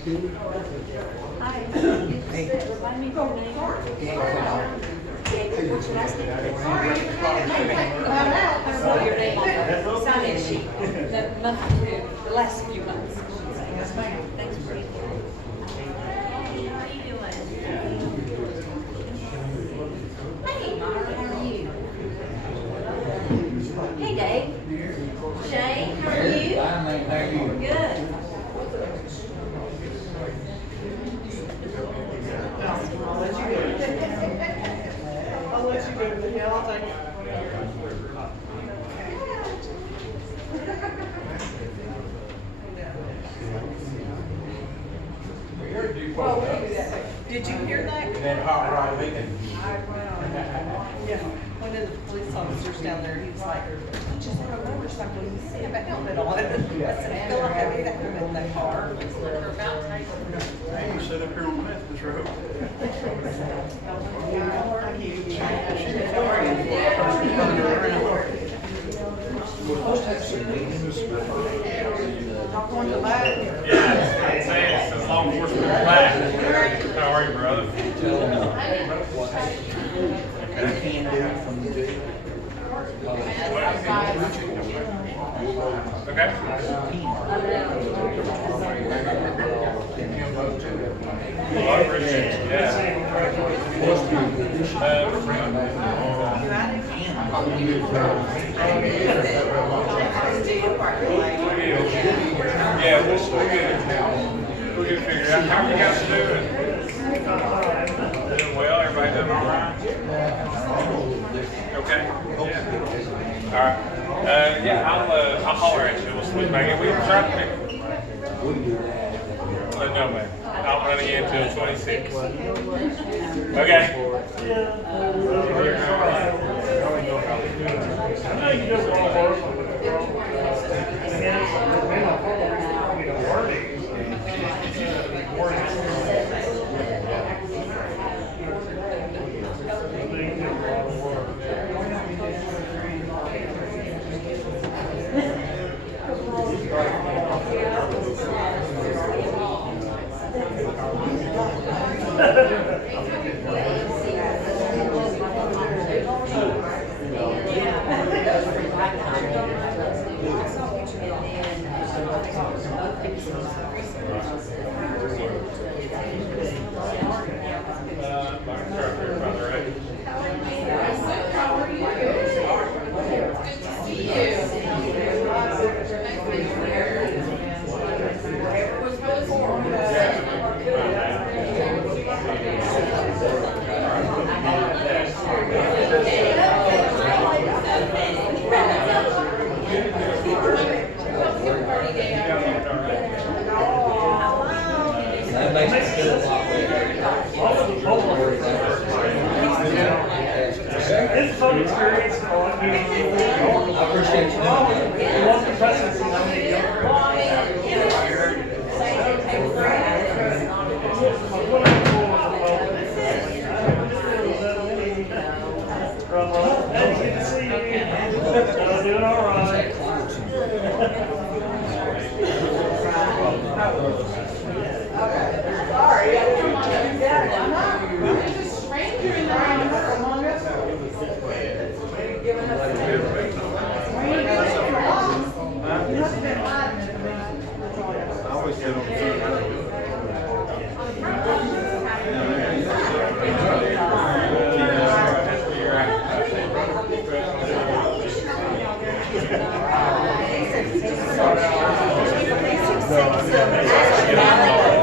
Hi. Remind me of your name. What's your last name? Spell your name on the sign-in sheet. The month two, the last few months. Yes, ma'am. Thanks for it. Hey, how are you doing? Hey, Myra, how are you? Hey, Dave. Shane, how are you? Good. I'll let you go, but yeah, I'll take it. Did you hear that? That hot rod bacon. Yeah. One of the police officers down there, he was like, I just had a motorcycle, you see have a helmet on it. I said, I feel like I need a helmet in that car. They're about time. Hey, you sit up here on Memphis Road. We're supposed to have some meetings. Yeah, I'd say it's a law enforcement class. How are you, brother? Tell them what you can do from the jail. Okay. Well, I appreciate it. Yeah. Yeah, we'll get it figured out. How are you guys doing? Doing well? Everybody doing all right? Okay. Yeah. All right. Yeah, I'll holler at you. We'll swing back in. We can try to pick. No, man. I'll run again until 26. Okay. It's a fun experience. I appreciate you. You want the presidency, I'm going to good to see you. Doing all right. Sorry, I'm just a stranger in the room among us. Giving us I always sit on the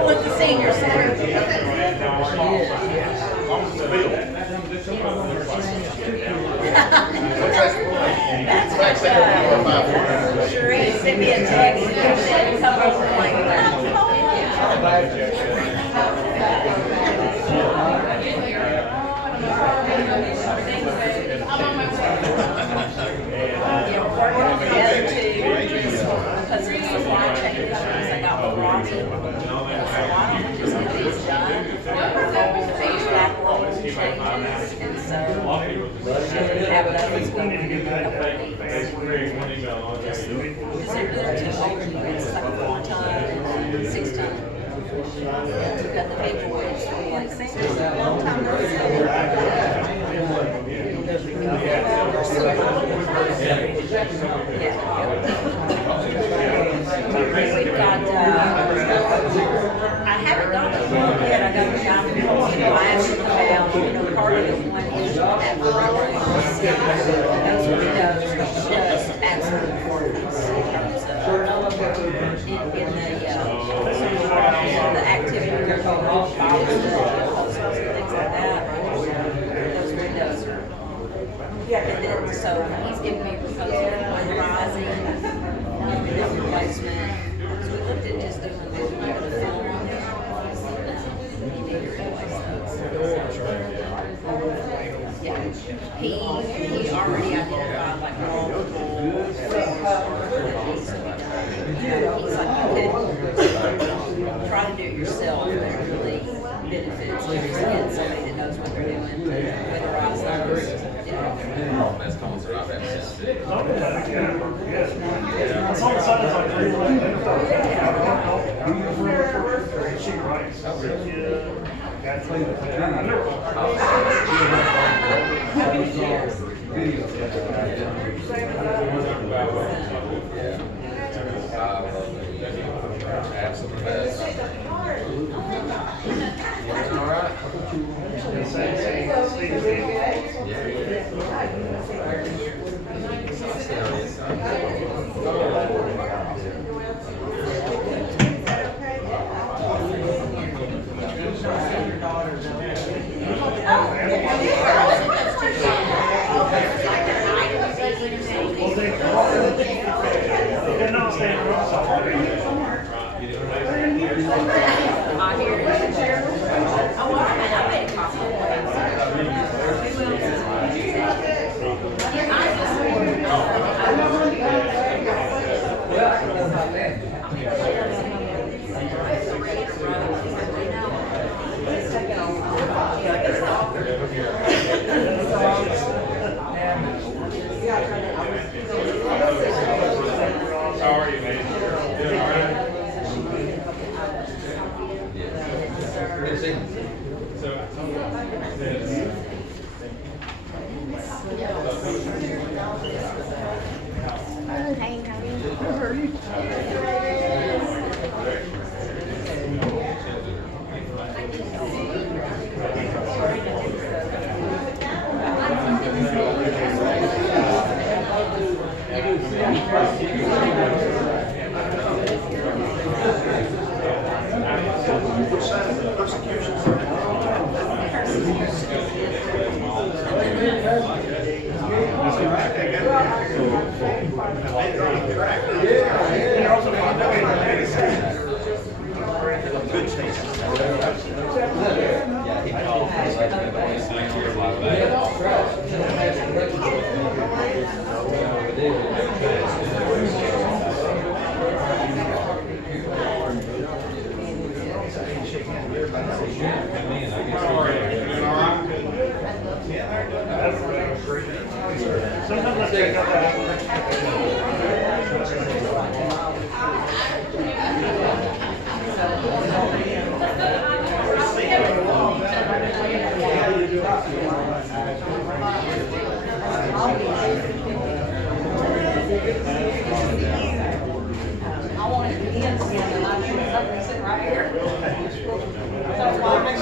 With the senior center. That's Sheree sent me a text and said to come over like that. We've got the big boys, like, Long time no see. we've got, I haven't got the one yet, I got the guy from, I asked him about, part of the one is that railroad. Those windows are just absolute performance in terms of, in the activity they're going off, Bible study, all sorts of things like that. Those windows are, and then, so he's giving me a proposal for winterizing, window replacement. So we looked at just doing the film on there. You need to replace those. Yeah, he already identified like multiple he's like, you could try to do it yourself, but it really benefits you to get somebody that knows what they're doing, weatherize those. It's on the side, it's like three left. She writes. I How are you, man? Doing all right? Sometimes I check out that. I wanted to be in some, and I knew something sitting right here. That's why I make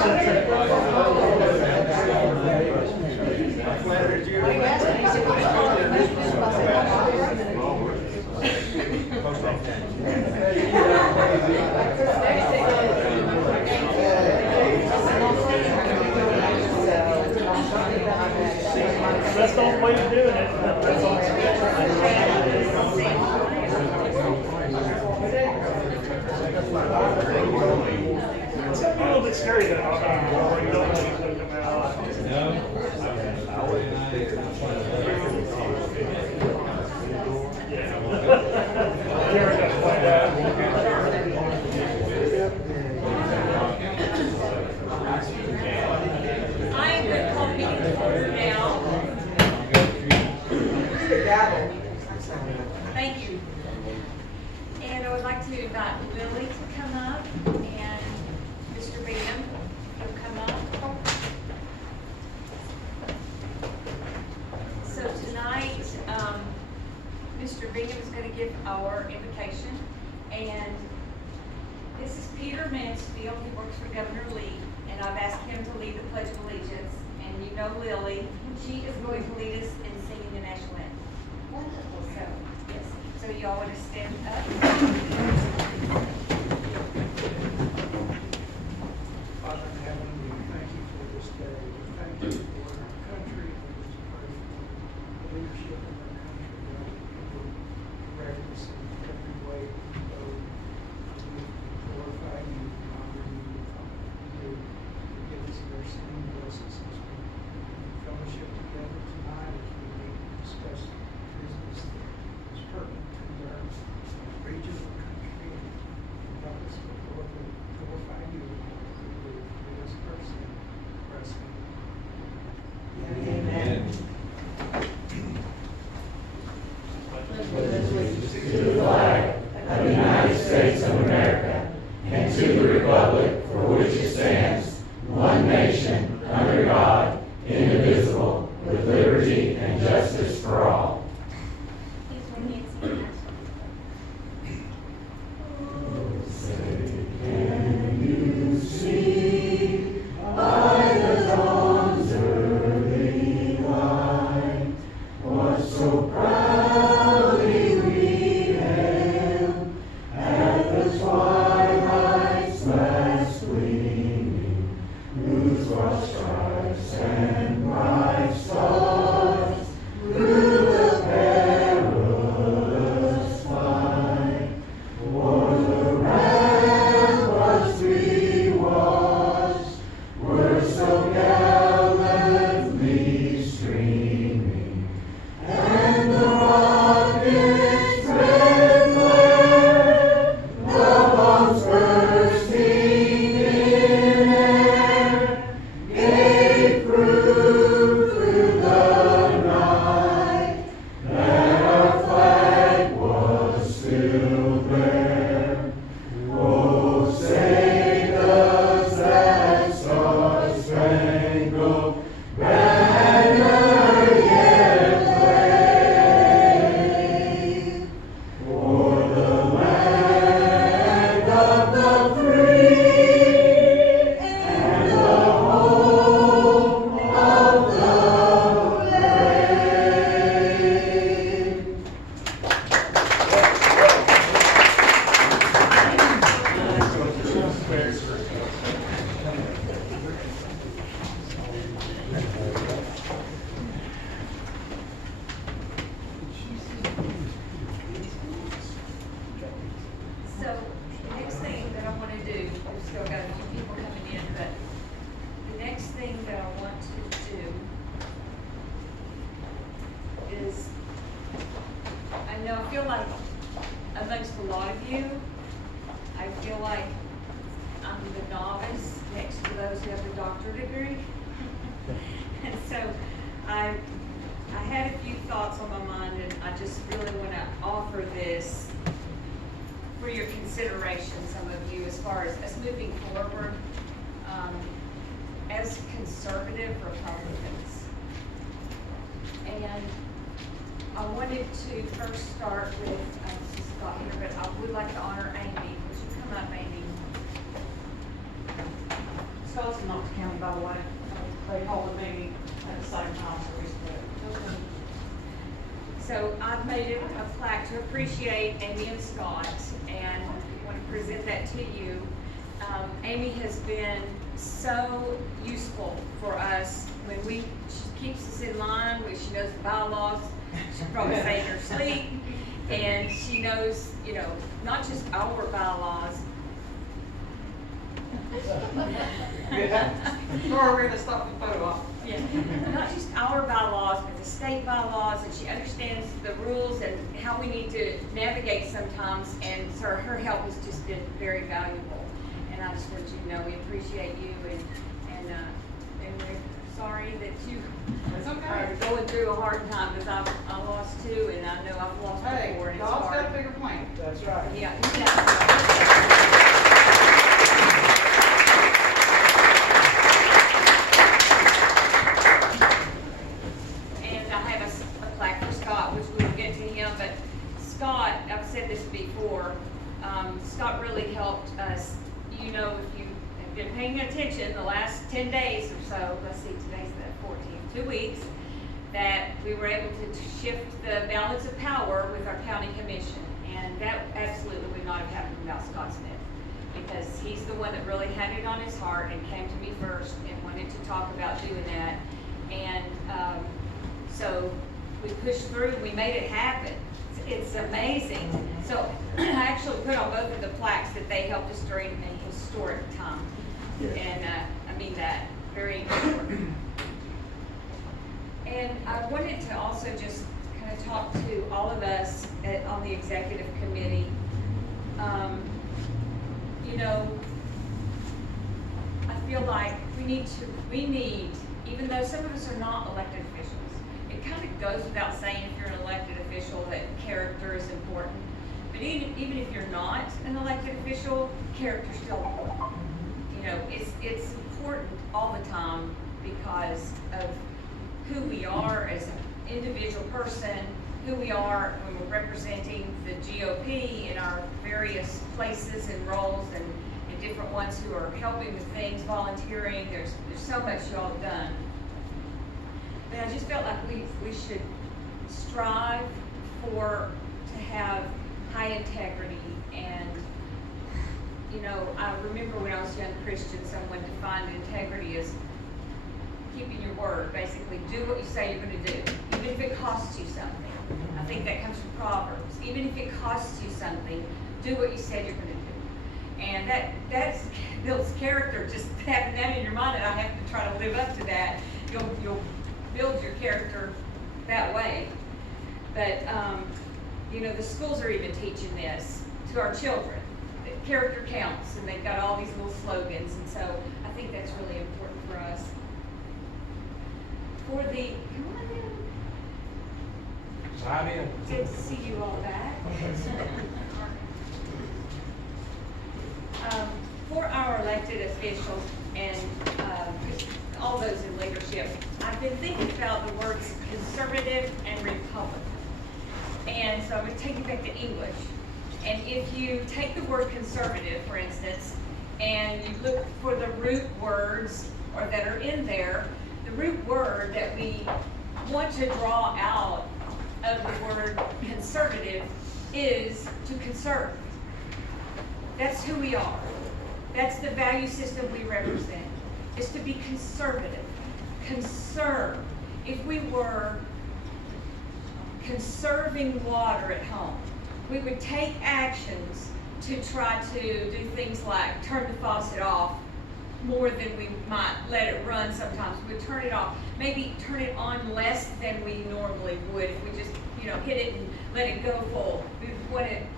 That's the only way of doing it. That's all. It's a little bit scary though. You don't know what's going to come out. Jared got to find I am going to call the meeting to order now. Thank you. And I would like to invite Lily to come up and our invitation. And this is Peter Mansfield. He works for Governor Lee, and I've asked him to lead the Pledge of Allegiance. And you know Lily, she is going to lead us in singing the national anthem. Wonderful. So, yes. So you all want to stand up? Father in heaven, we thank you for this day. We thank you for our country. We just pray for the leadership in our country, God, that you would direct us in every way we go. We glorify you, we honor you, we do. Forgive us of our sin and bless us as we fellowship together tonight as we may discuss business that is pertinent to our region of the country. And help us, Lord, to glorify you. Amen. To the flag of the United States of America and to the republic for which it stands, one nation, under God, indivisible, with liberty and justice for all. So I've made it a plaque to appreciate Amy and Scott, and I want to present that to you. Amy has been so useful for us when she keeps us in line, when she knows the bylaws, she'll probably say in her sleep, and she knows, you know, not just our bylaws. Or we're gonna stop the photo off. Yeah, not just our bylaws, but the state bylaws, and she understands the rules and how we need to navigate sometimes, and so her help has just been very valuable. And I just want you to know we appreciate you, and we're sorry that you are going through a hard time, because I lost two, and I know I've lost before, and it's God's got a hard. bigger plan. That's right. Yeah. And I have a plaque for Scott, which we'll get to him, but Scott, I've said 2 weeks, that we were able to shift the balance of power with our county commission. And that absolutely would not have happened without Scott Smith, because he's the one that really had it on his heart and came to me first and wanted to talk about doing that. And so we pushed through and we made it happen. It's amazing. So I actually put on both of the plaques that they helped us during a historic time. And I mean that, very important. And I wanted to also just kind of talk to all of us on the executive committee. You know, I feel like we need, even though some of us are not elected officials, it kind of goes without saying if you're an elected official that character is important. But even if you're not an elected official, character's still important. You know, it's important all the time because of who we are as an individual person, who we are when we're representing the GOP in our various places and roles, and different ones who are helping with things, volunteering. There's so much y'all have done. But I just felt like we should strive to have high integrity. And you know, I remember when I was a young Christian, someone defined integrity as keeping your word. Basically, do what you say you're going to do, even if it costs you something. I think that comes from Proverbs. Even if it costs you something, do what you said you're going to do. And that builds character. Just having that in your mind, and I have to try to live up to that. You'll build your character that way. But you know, the schools are even teaching this to our children. That character counts, and they've got all these little slogans. And so I think that's really important for us. For the, come on in. Sign in. Good to see you all back. For our elected officials and all those in leadership, I've been thinking about the words conservative and Republican. And so I'm going to take you back to English. And if you take the word conservative, for instance, and you look for the root words or that are in there, the root word that we want to draw out of the word conservative is to conserve. That's who we are. That's the value system we represent, is to be conservative. Conserve. If we were conserving water at home, we would take actions to try to do things like turn the faucet off more than we might let it run sometimes. We'd turn it off, maybe turn it on less than we normally would if we just, you know, hit it and let it go full.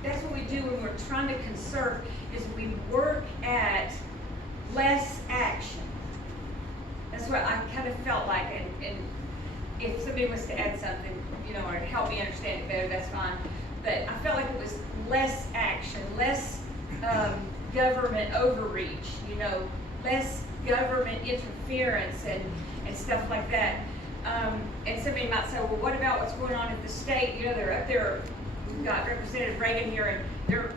That's what we do when we're trying to conserve, is we work at less action. That's what I kind of felt like, and if somebody wants to add something, you know, or help me understand it better, that's fine. But I felt like it was less action, less government overreach, you know, less government interference and stuff like that. And somebody might say, well, what about what's going on at the state? You know, they're up there, we've got Representative Reagan here, and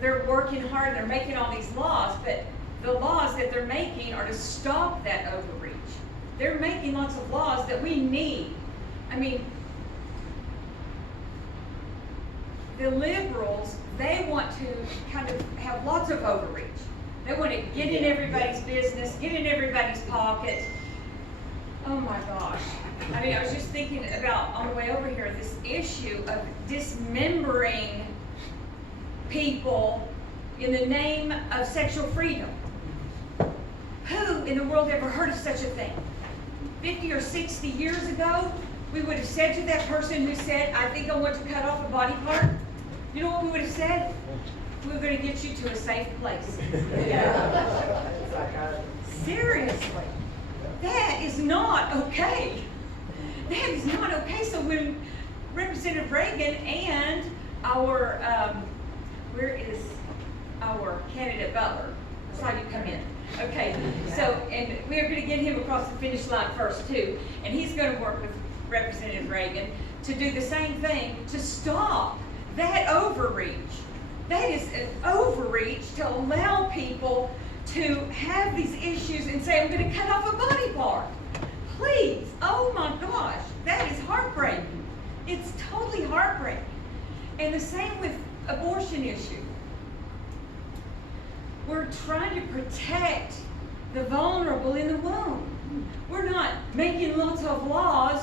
they're working hard, and they're making all these laws, but the laws that they're making are to stop that overreach. They're making lots of laws that we need. I mean, the liberals, they want to kind of have lots of overreach. They want to get in everybody's business, get in everybody's pocket. Oh my gosh. I mean, I was just thinking about, on the way over here, this issue of dismembering people in the name of sexual freedom. Who in the world ever heard of such a thing? 50 or 60 years ago, we would have said to that person who said, I think I want to cut off a body part, you know what we would have said? We're going to get you to a safe place. Seriously. That is not okay. That is not okay. So when Representative Reagan and our, where is our candidate Butler? I saw you come in. Okay, so, and we're going to get him across the finish line first too. And he's going to work with Representative Reagan to do the same thing, to stop that overreach. That is an overreach to allow people to have these issues and say, I'm going to cut off a body part. Please, oh my gosh. And the same with abortion issue. We're trying to protect the vulnerable in the womb. We're not making lots of laws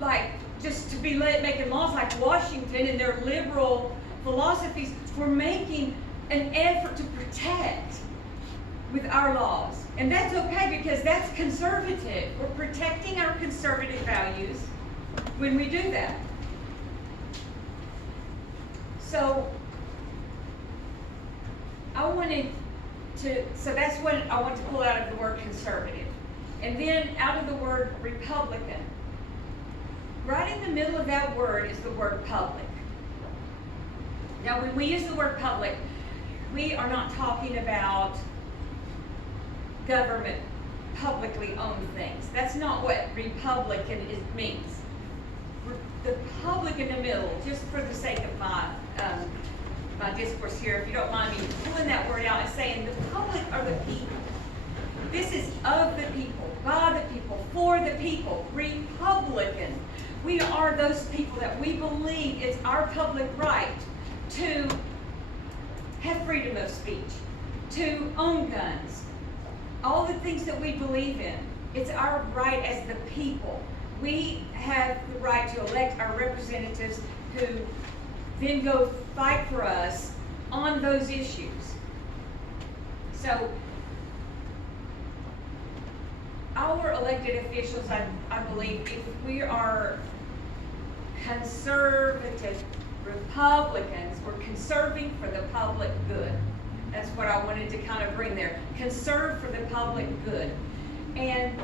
like just to be making laws like Washington and their liberal philosophies. We're making an effort to protect with our laws. And that's okay because that's conservative. We're protecting our conservative values when we do that. So so that's what I want to pull out of the word conservative. And then out of the word Republican. Right in the middle of that word is the word public. Now when we use the word public, we are not talking about government publicly owned things. That's not what Republican means. The public in the middle, just for the sake of my discourse here, if you don't mind me pulling that word out and saying the public are the people. This is of the people, by the people, for the people. Republican. We are those people that we believe it's our public right to have freedom of speech, to own guns, all the things that we believe in. It's our right as the people. We have the right to elect our representatives who then go fight for us on those issues. So, our elected officials, I believe, if we are conservative Republicans, we're conserving for the public good. That's what I wanted to kind of bring there. Conserve for the public good. And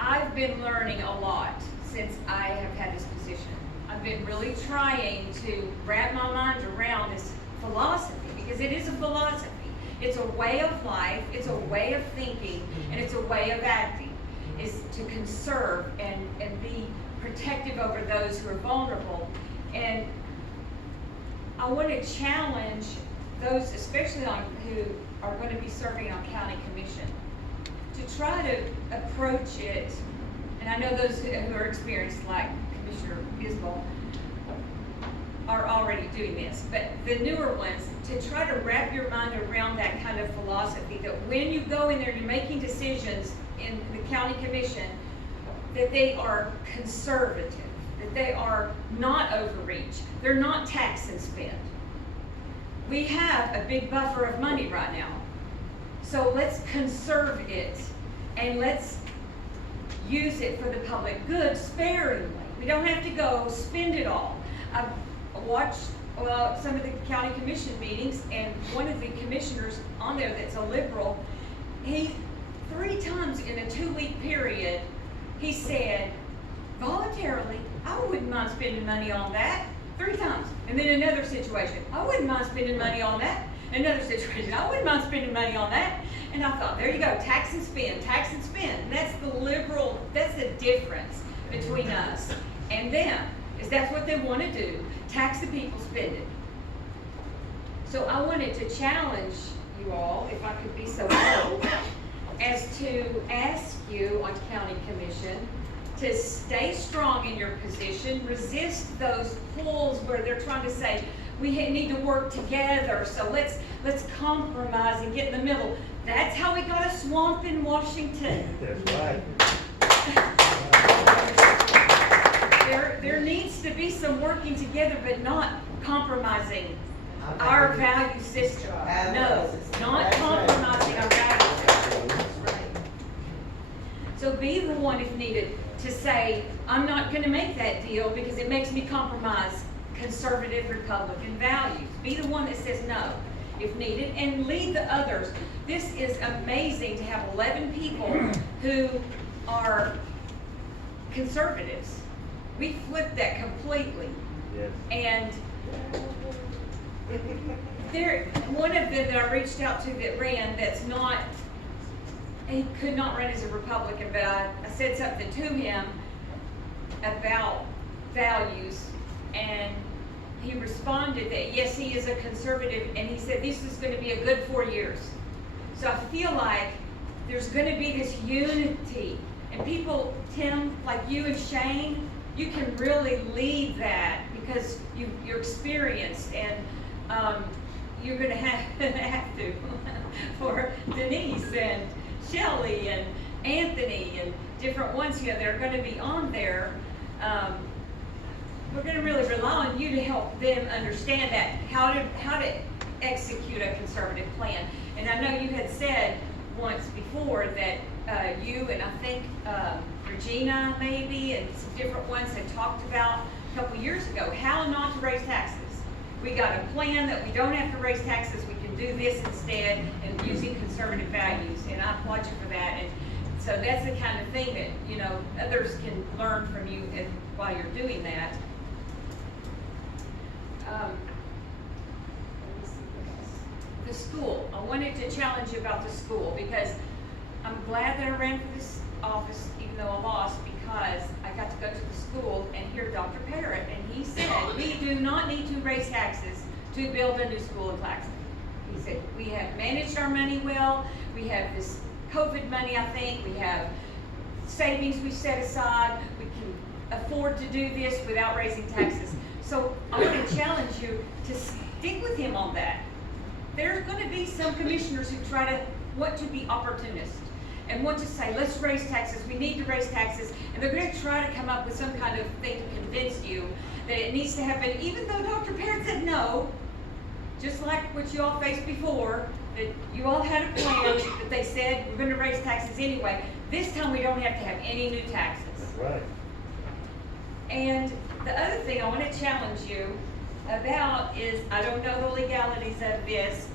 I've been learning a lot since I have had this position. I've been really trying to wrap my mind around this philosophy, because it is a philosophy. It's a way of life, it's a way of thinking, and it's a way of acting, is to conserve and be protective over those who are vulnerable. And I want to challenge those, especially who are going to be serving on county commission, to try to approach it, and I know those who are experienced, like Commissioner Isbell, are already doing this, but the newer ones, to try to wrap your mind around that kind of philosophy, that when you go in there, you're making decisions in the county commission, that they are conservative, that they are not overreach, they're not tax and spend. We have a big buffer of money right now, so let's conserve it and let's use it for the public good sparingly. We don't have to go spend it all. I've watched some of the county commission meetings, and one of the commissioners on there that's a liberal, he 3 times in a 2-week period, he said, voluntarily, I wouldn't mind spending money on that. 3 times. And then another situation, I wouldn't mind spending money on that. Another situation, I wouldn't mind spending money on that. And I thought, there you go, tax and spend, tax and spend. And that's the liberal, that's the difference between us and them, is that's what they want to do, tax the people, spend it. So I wanted to challenge you all, if I could be so bold, as to ask you on county commission to stay strong in your position, resist those pulls where they're trying to say, we need to work together, so let's compromise and get in the middle. That's how we got a swamp in Washington. That's right. There needs to be some working together, but not compromising our value system. No, not compromising our value system. So be the one, if needed, to say, I'm not going to make that deal because it makes me compromise conservative Republican values. Be the one that says no, if needed, and lead the others. This is amazing to have 11 people who are conservatives. We flipped that completely. Yes. And one of them that I reached out to that ran, he could not run as a Republican, but I said something to him about values, and he responded that yes, he is a conservative, and he said this is going to be a good 4 years. So I feel like there's going to be this unity, and people, Tim, like you and Shane, you can really lead that because you're experienced, and you're going to have to for Denise and Shelley and Anthony and different ones, you know, that are going to be on there. We're going to really rely on you to help them understand that, how to execute a conservative plan. And I know you had said once before that you and I think Regina maybe and some different ones had talked about a couple years ago how not to raise taxes. We got a plan that we don't have to raise taxes, we can do this instead, and using conservative values, and I applaud you for that. And so that's the kind of thing that, you know, others can learn from you while you're doing that. The school. I wanted to challenge you about the school because I'm glad that I ran for this office even though I lost, because I got to go to the school and hear Dr. Parrott, and he said we do not need to raise taxes to build a new school in Claxton. He said we have managed our money well, we have this COVID money, I think, we have savings we set aside, we can afford to do this without raising taxes. So I want to challenge you to stick with him on that. There's going to be some commissioners who want to be opportunists and want to say, let's raise taxes, we need to raise taxes, and they're going to try to come up with some kind of thing to convince you that it needs to happen, even though Dr. Parrott said no, just like what you all faced before, that you all had a plan, that they said we're going to raise taxes anyway. This time we don't have to have any new taxes. That's right. And the other thing I want to challenge you about is, I don't know the legalities of this,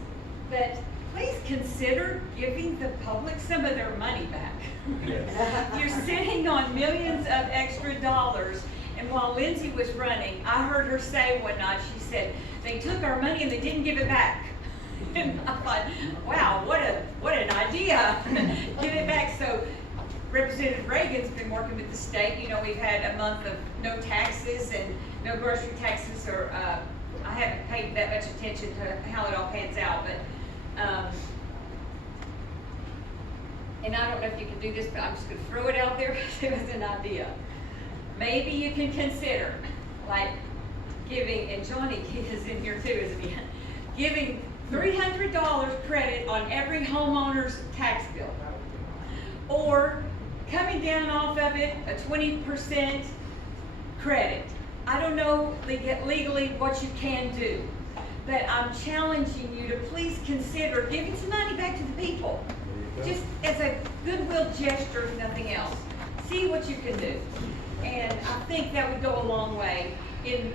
but please consider giving the public some of their money back. Yes. You're sitting on millions of extra dollars, and while Lindsay was running, I heard her say one night, she said, they took our money and they didn't give it back. And I thought, wow, what an idea. Give it back. So Representative Reagan's been working with the state. You know, we've had a month of no taxes and no grocery taxes, or I haven't paid that much attention to how it all pans out, but and I don't know if you can do this, but I'm just going to throw it out there as an idea. Maybe you can consider, like, giving, and Johnny is in here too, isn't he? Giving $300 credit on every homeowner's tax bill, or coming down off of it a 20% credit. I don't know legally what you can do, but I'm challenging you to please consider giving some money back to the people, just as a goodwill gesture, if nothing else. See what you can do, and I think that would go a long way in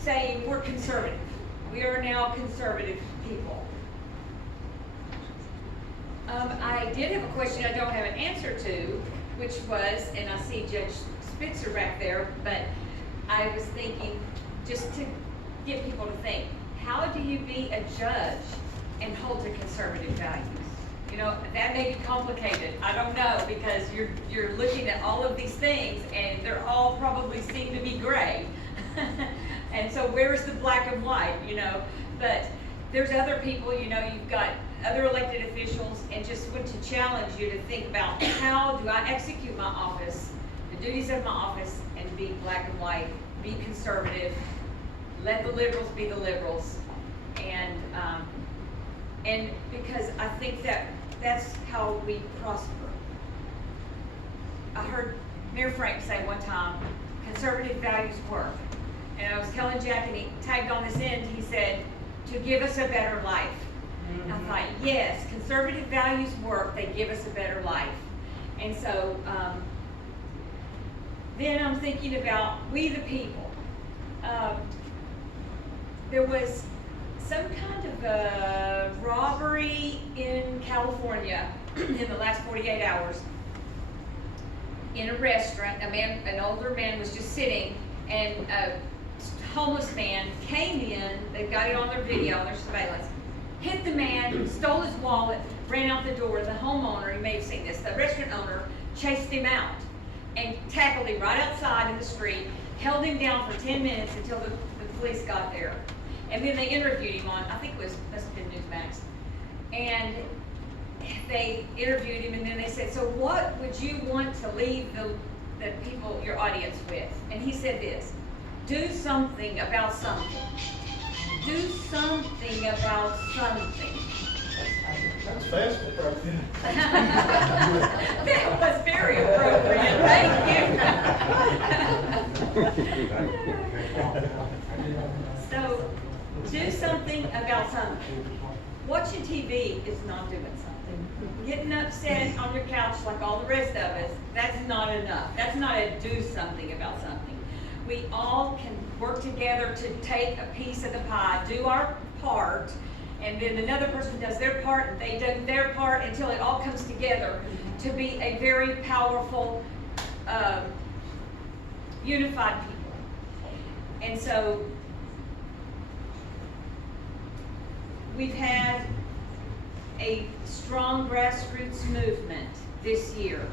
saying we're conservative. We are now conservative people. I did have a question I don't have an answer to, which was, and I see Judge Spitzer back there, but I was thinking, just to get people to think, how do you be a judge and hold to conservative values? You know, that may be complicated. I don't know, because you're looking at all of these things and they're all probably seem to be gray. And so where's the black and white, you know? But there's other people, you know, you've got other elected officials, and just want to challenge you to think about, how do I execute my office, the duties of my office, and be black and white, be conservative, let the liberals be the liberals, and because I think that's how we prosper. I heard Mayor Frank say one time, conservative values work. And I was telling Jack, and he tagged on this end, he said, to give us a better life. And I thought, yes, conservative values work, they give us a better life. And so then I'm thinking about we the people. There was some kind of a robbery in California in the last 48 hours in a restaurant. An older man was just sitting, and a homeless man came in, they've got it on their video, their surveillance, hit the man, stole his wallet, ran out the door. The homeowner, you may have seen this, the restaurant owner chased him out and tackled him right outside in the street, held him down for 10 minutes until the police got there. And then they interviewed him on, I think it must have been Newsmax. And they interviewed him, and then they said, so what would you want to leave the people, your audience with. And he said this, do something about something. Do something about something. That's fast appropriate. That was very appropriate, thank you. So, do something about something. Watching TV is not doing something. Getting upset on your couch like all the rest of us, that's not enough. That's not a do something about something. We all can work together to take a piece of the pie, do our part, and then another person does their part, and they do their part until it all comes together to be a very powerful, unified people. And so, we've had a strong grassroots movement this year.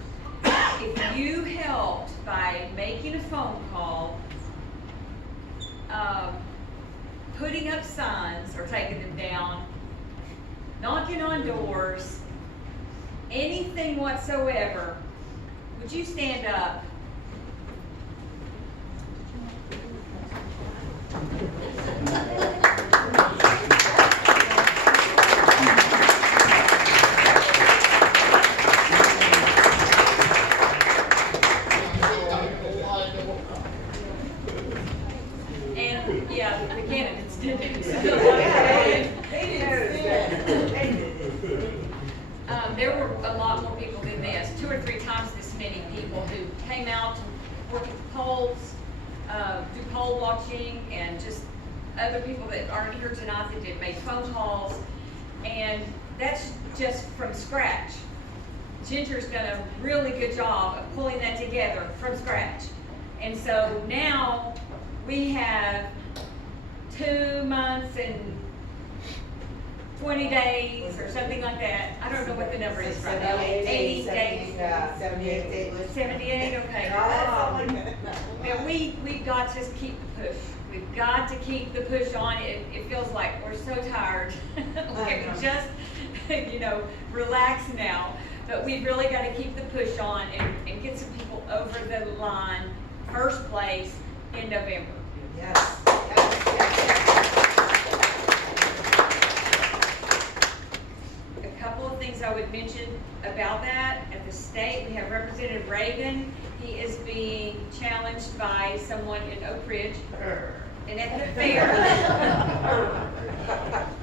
If you helped by making a phone call, putting up signs or taking them down, knocking on doors, anything whatsoever, would you stand up? And yeah, the candidates did. There were a lot more people than this, 2 or 3 times this many people who came out to work at the polls, do poll watching, and just other people that aren't here tonight that did make phone calls. And that's just from scratch. Ginger's done a really good job of pulling that together from scratch. And so now we have 2 months and 20 days or something like that. I don't know what the number is right now. 80 days. 78 days. 78, okay. And we've got to keep the push. We've got to keep the push on. It feels like we're so tired. We just, relax now. But we've really got to keep the push on and get some people over the line, first place in November. Yes. A couple of things I would mention about that. At the state, we have Representative Reagan. He is being challenged by someone in Oak Ridge. And at the fair,